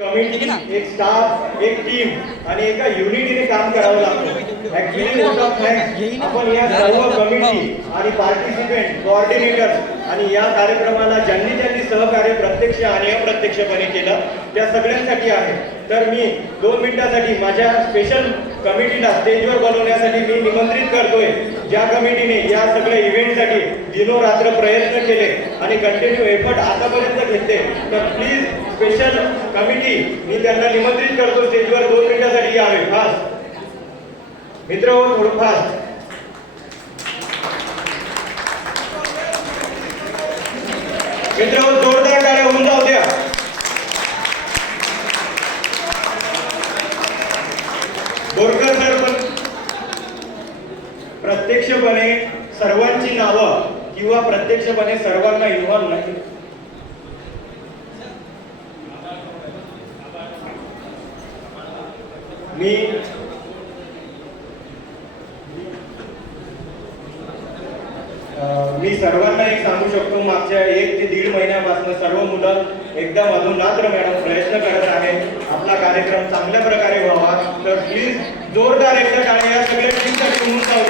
Committee, एक staff, एक team आणि एका युनिटीने काम करावं लागतं. ऍक्च्युअली आपण या सर्व कमिटी आणि पार्टिसिपेंट, कोऑर्डिनेटर्स आणि या कार्यक्रमाला ज्यांनी ज्यांनी सहकार्य प्रत्यक्ष आणि अप्रत्यक्षपणे केलं त्या सगळ्यांसाठी आहे. तर मी 2 मिनिटांसाठी माझ्या स्पेशल कमिटीला स्टेजवर बोलवण्यासाठी मी निमंत्रित करतोय. ज्या कमिटीने या सगळ्या इव्हेंटसाठी दिनोरात्र प्रयत्न केले आणि कंटिन्यू एफर्ट आतापर्यंत घेतले, तर प्लीज स्पेशल कमिटी मी त्यांना निमंत्रित करतो स्टेजवर 2 मिनिटांसाठी यावे. फास्ट मित्र हो, थोडं फास्ट. मित्र हो, जोरदार टाळ्या होऊन जाऊ द्या. बोरकर सर पण प्रत्यक्षपणे सर्वांची नावं किंवा प्रत्यक्षपणे सर्वांना इन्व्हॉल्व नाही. मी सर्वांना एक सांगू शकतो, मागच्या 1 ते 1.5 महिन्यापासून सर्व मुलं एकदम अधुनात्र मॅडम प्रयत्न करत आहेत आपला कार्यक्रम चांगल्या प्रकारे व्हावा. तर प्लीज जोरदार एकदा टाळ्या या सगळ्या टीमसाठी होऊन जाऊ.